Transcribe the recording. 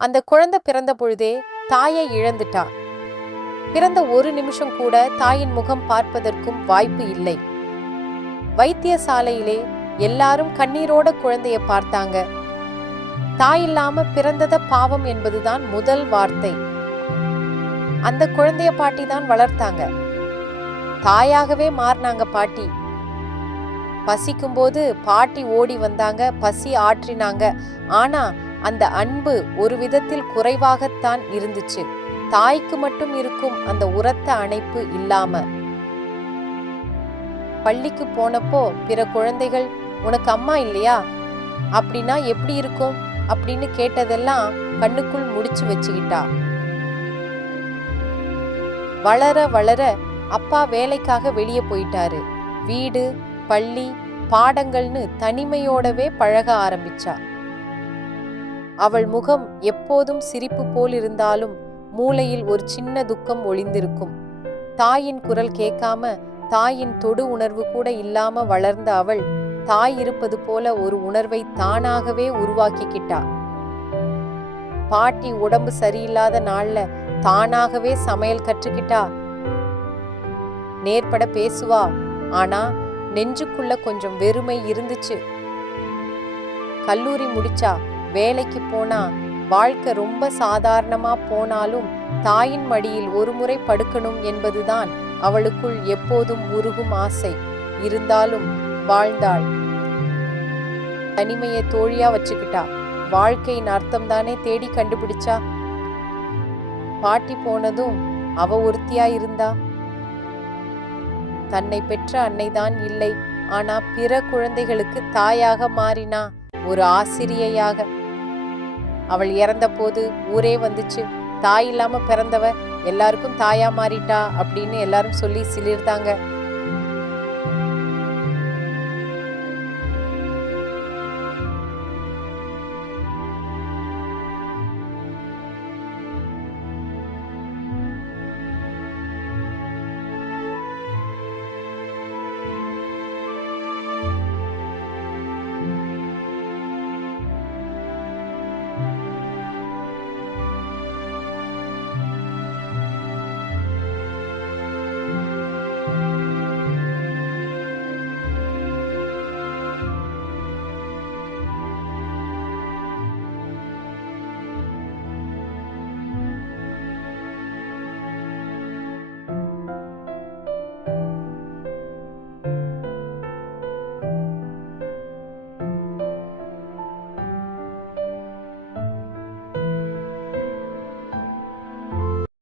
அந்த குழந்தை பிறந்த பொழுதே தாயை இழந்துட்டா. பிறந்த ஒரு நிமிஷம் கூட தாயின் முகம் பார்ப்பதற்கும் வாய்ப்பு இல்லை. வைத்தியசாலையிலே எல்லாரும் கண்ணீரோட குழந்தைய பார்த்தாங்க. தாய் இல்லாம பிறந்தத பாவம் என்பதுதான் முதல் வார்த்தை. அந்த குழந்தைய பாட்டி தான் வளர்த்தாங்க. தாயாகவே மாறினாங்க பாட்டி. பசிக்கும்போது பாட்டி ஓடி வந்தாங்க, பசி ஆற்றினாங்க. ஆனா அந்த அன்பு ஒரு விதத்தில் குறைவாகத்தான் இருந்துச்சு. தாய்க்கு மட்டும் இருக்கும் அந்த உரத்த அணைப்பு இல்லாம. பள்ளிக்கு போனப்போ பிற குழந்தைகள், உனக்கு அம்மா இல்லையா, அப்படின்னா எப்படி இருக்கும் அப்படின்னு கேட்டதெல்லாம் கண்ணுக்குள் முடிச்சு வச்சுக்கிட்டா. வளர வளர அப்பா வேலைக்காக வெளியே போயிட்டாரு. வீடு, பள்ளி, பாடங்கள்னு தனிமையோடவே பழக ஆரம்பிச்சா. அவள் முகம் எப்போதும் சிரிப்பு போல் இருந்தாலும் மூளையில் ஒரு சின்ன துக்கம் ஒளிந்திருக்கும். தாயின் குரல் கேட்காம, தாயின் தொடு உணர்வு கூட இல்லாம வளர்ந்த அவள் தாய் இருப்பது போல ஒரு உணர்வை தானாகவே உருவாக்கிக்கிட்டா. பாட்டி உடம்பு சரியில்லாத நாள்ல தானாகவே சமையல் கற்றுக்கிட்டா. நேர்பட பேசுவா, ஆனா நெஞ்சுக்குள்ள கொஞ்சம் வெறுமை இருந்துச்சு. கல்லூரி முடிச்சா, வேலைக்கு போனா, வாழ்க்கை ரொம்ப சாதாரணமா போனாலும் தாயின் மடியில் ஒரு முறை படுக்கணும் என்பதுதான் அவளுக்குள் எப்போதும் உருகும் ஆசை. இருந்தாலும் வாழ்ந்தாள். தனிமையை தோழியா வச்சுக்கிட்டா. வாழ்க்கையின் அர்த்தம் தானே தேடி கண்டுபிடிச்சா. பாட்டி போனதும் அவ ஒருத்தியா இருந்தா. தன்னை பெற்ற அன்னைதான் இல்லை, ஆனா பிற குழந்தைகளுக்கு தாயாக மாறினா, ஒரு ஆசிரியையாக. அவள் இறந்த போது ஊரே வந்துச்சு. தாய் இல்லாம பிறந்தவ எல்லாருக்கும் தாயா மாறிட்டா அப்படின்னு எல்லாரும் சொல்லி சிலிர்த்தாங்க.